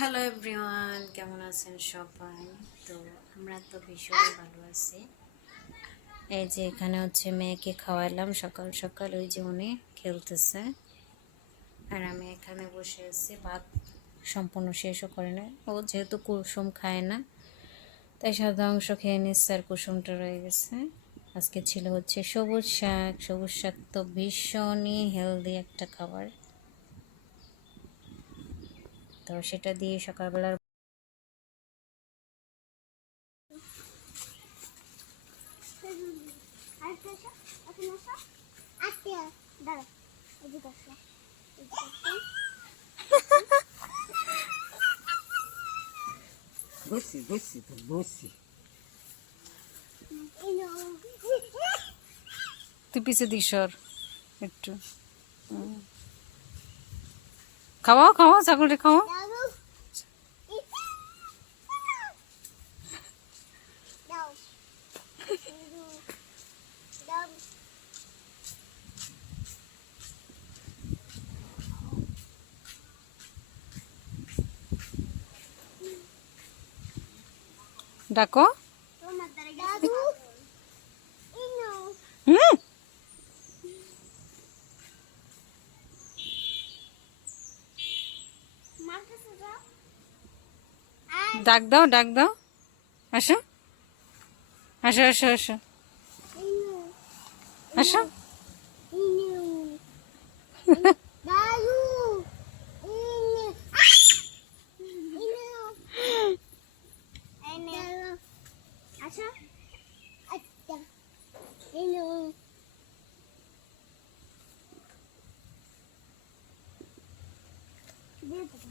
Hello everyone কেমন আছেন সবাই? তো আমরা তো ভীষণ ভালো আছি। এই যে এখানে হচ্ছে মেয়েকে খাওয়াইলাম সকাল সকাল ওই যে উনি খেলতেছে। আর আমি এখানে বসে আছি। ভাত সম্পূর্ণ শেষও করে না ও যেহেতু কুসুম খায় না, তাই সাদা অংশ খেয়ে নিচ্ছে আর কুসুমটা রয়ে গেছে। আজকে ছিল হচ্ছে সবুজ শাক। সবুজ শাক তো ভীষণই হেলদি একটা খাবার তো সেটা দিয়ে সকালবেলার আরেকটা আসো, এখন আসো। আজকে দাঁড়াও, এদিকে আসো। এদিকে আসো। বসি বসি তো বসি এই নাও। তুই পিছে দিসর একটু হুম। খাওয়াও খাওয়াও ছাগলটা ডাকো। হুম ডাক দাও ডাক দাও আসো আসো আসো আসো। আসো এই নাও। দাদু এই নাও। এই নাও। এই নাও। আসো। আচ্ছা। এই নাও।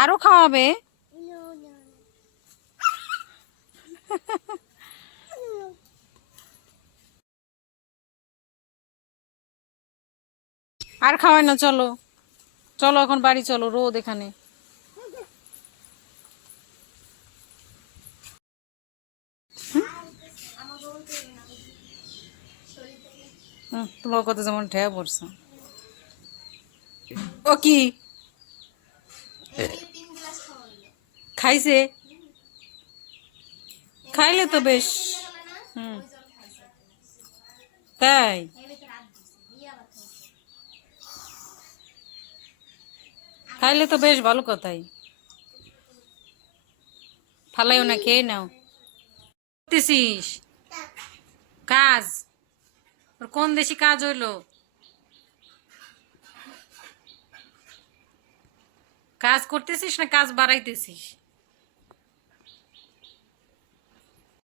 আরও খাওয়াবে। আর খাওয়াই না, চলো। চলো এখন বাড়ি, চলো, রোদ এখানে। তোমার কথা যেমন ঠেয়া পড়ছে। ও কি? খাইছে? খাইলে তো বেশ। হুম। তাই? খাইলে তো বেশ ভালো কথাই। ফালাইও না, খেয়ে নাও। করতেছিস? কাজ? ওর কোন দেশি কাজ হইল? কাজ করতেছিস না কাজ বাড়াইতেছিস?